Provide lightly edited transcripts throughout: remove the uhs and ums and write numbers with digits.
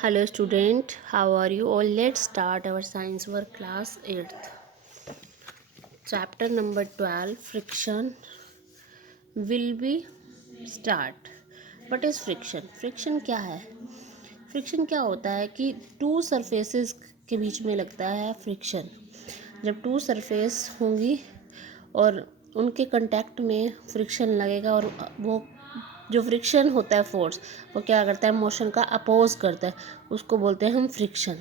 Hello student, how are you all? Let's start our science work class 8th. Chapter number 12 friction will be start. What is friction? Friction क्या है? Friction क्या होता है कि to surfaces के बीच में लगता है फ्रिक्शन। जब टू सरफेस होंगी और उनके कांटेक्ट में फ्रिक्शन लगेगा और वो जो फ्रिक्शन होता है फोर्स वो क्या करता है, मोशन का अपोज करता है, उसको बोलते हैं हम फ्रिक्शन।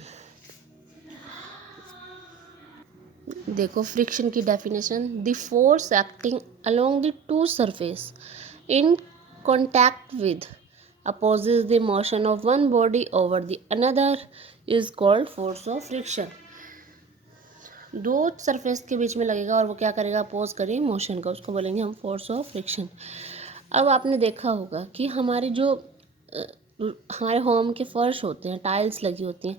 देखो फ्रिक्शन की definition, the force acting along the two surface in contact with opposes the motion of one body over the another is called force of friction. दो सरफेस के बीच में लगेगा और वो क्या करेगा, अपोज करें मोशन का, उसको बोलेंगे हम फोर्स ऑफ फ्रिक्शन। अब आपने देखा होगा कि हमारे जो हमारे होम के फर्श होते हैं, टाइल्स लगी होती हैं,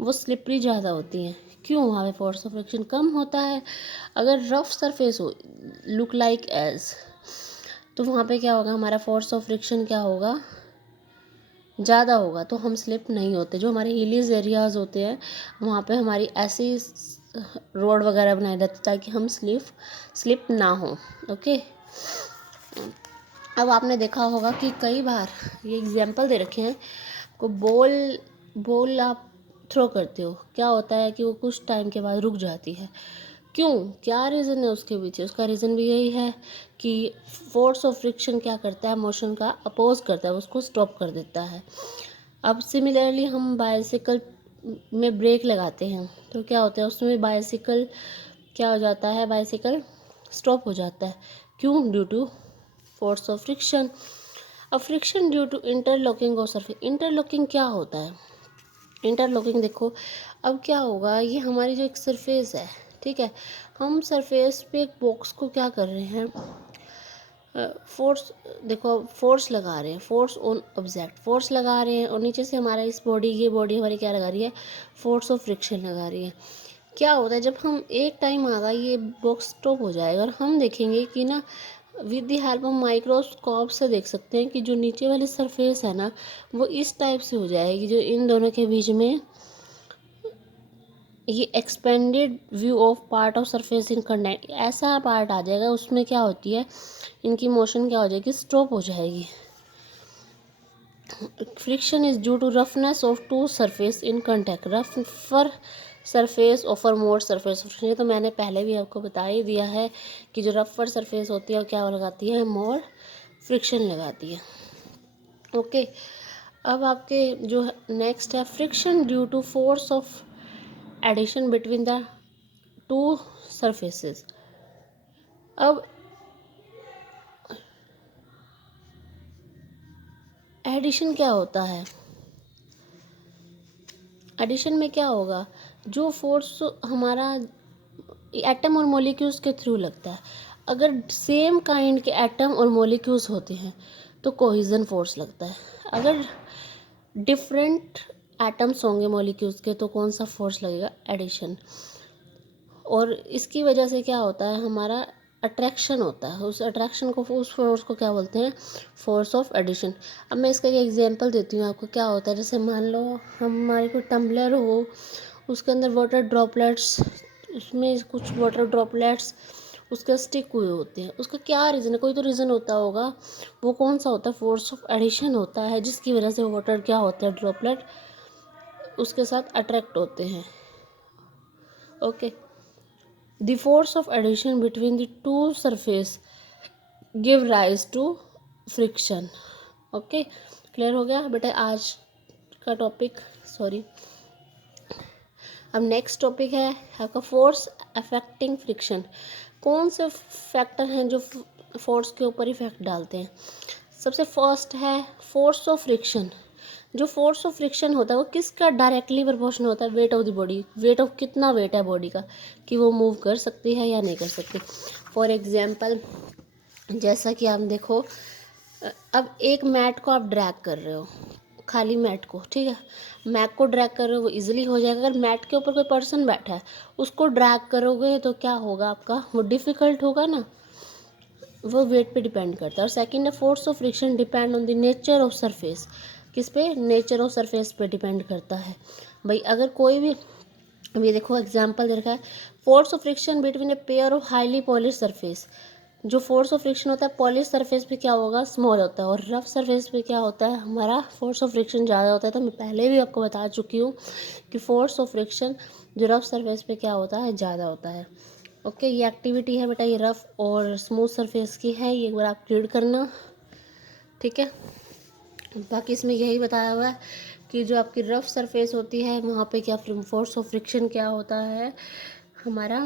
वो स्लिपरी ज़्यादा होती हैं। क्यों? वहाँ पे फोर्स ऑफ फ्रिक्शन कम होता है। अगर रफ सरफेस हो, लुक लाइक एज, तो वहाँ पे क्या होगा, हमारा फोर्स ऑफ फ्रिक्शन क्या होगा, ज़्यादा होगा, तो हम स्लिप नहीं होते। जो हमारे हिलीज एरियाज होते हैं वहाँ पे हमारी ऐसी रोड वगैरह बनाए जाते ताकि हम स्लिप ना हो। ओके, अब आपने देखा होगा कि कई बार ये एग्जाम्पल दे रखे हैं को बॉल आप थ्रो करते हो, क्या होता है कि वो कुछ टाइम के बाद रुक जाती है। क्यों? क्या रीज़न है उसके पीछे? उसका रीज़न भी यही है कि फोर्स ऑफ फ्रिक्शन क्या करता है, मोशन का अपोज करता है, उसको स्टॉप कर देता है। अब सिमिलरली हम बाइसिकल में ब्रेक लगाते हैं तो क्या होता है, उसमें बाइसिकल क्या हो जाता है, बाइसिकल स्टॉप हो जाता है। क्यों? Due to force of friction. अब friction due to interlocking of surface. Interlocking क्या होता है? इंटरलॉकिंग देखो, अब क्या होगा, ये हमारी जो एक सरफेस है, ठीक है, हम सरफेस पे एक बॉक्स को क्या कर रहे हैं, फोर्स, देखो फोर्स लगा रहे हैं, फोर्स ऑन ऑब्जेक्ट फोर्स लगा रहे हैं, और नीचे से हमारा इस बॉडी, ये बॉडी हमारी क्या लगा रही है, फोर्स ऑफ फ्रिक्शन लगा रही है। क्या होता है, जब हम एक टाइम आगा ये बॉक्स स्टॉप हो जाएगा और हम देखेंगे कि ना, with the help of microscope से देख सकते हैं कि जो नीचे वाली सरफेस है ना, वो इस टाइप से हो जाएगी, जो इन दोनों के बीच में ये expanded view of part of surface in content, ऐसा पार्ट आ जाएगा, उसमें क्या होती है, इनकी मोशन क्या हो जाएगी, स्टॉप हो जाएगी। Friction is due to roughness of two surface in contact, रफर surface offer more surface friction. ये तो मैंने पहले भी आपको बता ही दिया है कि जो रफर सरफेस होती है वो क्या लगाती है, मोर फ्रिक्शन लगाती है। ओके, अब आपके जो नेक्स्ट है, friction due to force of adhesion between the two surfaces. अब एडिशन क्या होता है? एडिशन में क्या होगा, जो फोर्स हमारा एटम और मॉलिक्यूल्स के थ्रू लगता है, अगर सेम काइंड के एटम और मॉलिक्यूल्स होते हैं तो कोहिजन फोर्स लगता है। अगर डिफरेंट एटम्स होंगे मॉलिक्यूल्स के तो कौन सा फोर्स लगेगा, एडिशन। और इसकी वजह से क्या होता है, हमारा अट्रैक्शन होता है, उस अट्रैक्शन को, उस फोर्स को क्या बोलते हैं, फोर्स ऑफ एडिशन। अब मैं इसका एक एग्जांपल देती हूँ आपको। क्या होता है, जैसे मान लो हमारे कोई टम्बलर हो, उसके अंदर वाटर ड्रॉपलेट्स, उसमें कुछ वाटर ड्रॉपलेट्स उसके स्टिक हुए होते हैं, उसका क्या रीज़न है, कोई तो रीज़न होता होगा। वो कौन सा होता है, फोर्स ऑफ एडिशन होता है, जिसकी वजह से वाटर क्या होता है, ड्रॉपलेट उसके साथ अट्रैक्ट होते हैं। Okay, the force of addition between the two surface give rise to friction। Okay, clear हो गया बेटा आज का टॉपिक? सॉरी, अब नेक्स्ट टॉपिक है आपका फोर्स अफेक्टिंग फ्रिक्शन। कौन से फैक्टर हैं जो फोर्स के ऊपर इफेक्ट डालते हैं? सबसे फर्स्ट है फोर्स ऑफ फ्रिक्शन। जो फोर्स ऑफ फ्रिक्शन होता है वो किसका डायरेक्टली प्रोपोर्शनल होता है, weight of the body, weight of, कितना वेट है बॉडी का, कि वो मूव कर सकती है या नहीं कर सकती। फॉर एग्जांपल, जैसा कि आप देखो, अब एक मैट को आप ड्रैग कर रहे हो, खाली मैट को, ठीक है, मैट को ड्रैग कर रहे हो, वो इजीली हो जाएगा। अगर मैट के ऊपर कोई पर्सन बैठा है, उसको ड्रैग करोगे तो क्या होगा आपका, वो डिफ़िकल्ट होगा ना, वो वेट पे डिपेंड करता है। और सेकंड है force of friction depend on the nature of surface, किस पे, नेचर ऑफ सरफेस पे डिपेंड करता है भाई। अगर कोई भी, अभी देखो एग्जांपल दे रखा है, force of friction between a pair of highly polish surface. जो फोर्स ऑफ फ्रिक्शन होता है पॉलिश सरफेस पे क्या होगा, स्मॉल होता है, और रफ सरफेस पे क्या होता है, हमारा फोर्स ऑफ फ्रिक्शन ज़्यादा होता है। तो मैं पहले भी आपको बता चुकी हूँ कि फोर्स ऑफ फ्रिक्शन जो रफ सरफेस पे क्या होता है, ज़्यादा होता है। ओके, ये एक्टिविटी है बेटा, ये रफ और स्मूथ सरफेस की है, ये एक बार आप रीड करना, ठीक है। बाकी इसमें यही बताया हुआ है कि जो आपकी रफ सरफेस होती है वहाँ पे क्या फोर्स ऑफ फ्रिक्शन क्या होता है, हमारा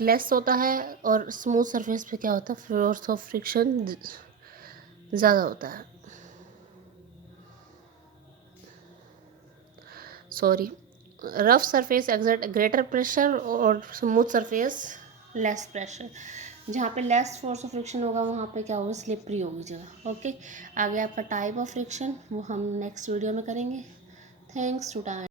लेस होता है, और स्मूथ सरफेस पे क्या होता है, फोर्स ऑफ फ्रिक्शन ज़्यादा होता है। Sorry, rough surface exert greater pressure और स्मूथ सरफेस लेस प्रेशर। जहाँ पे लेस फोर्स ऑफ फ्रिक्शन होगा वहाँ पे क्या होगा, स्लिपरी होगी जगह। ओके, आगे आपका टाइप ऑफ फ्रिक्शन वो हम नेक्स्ट वीडियो में करेंगे। Thanks to time.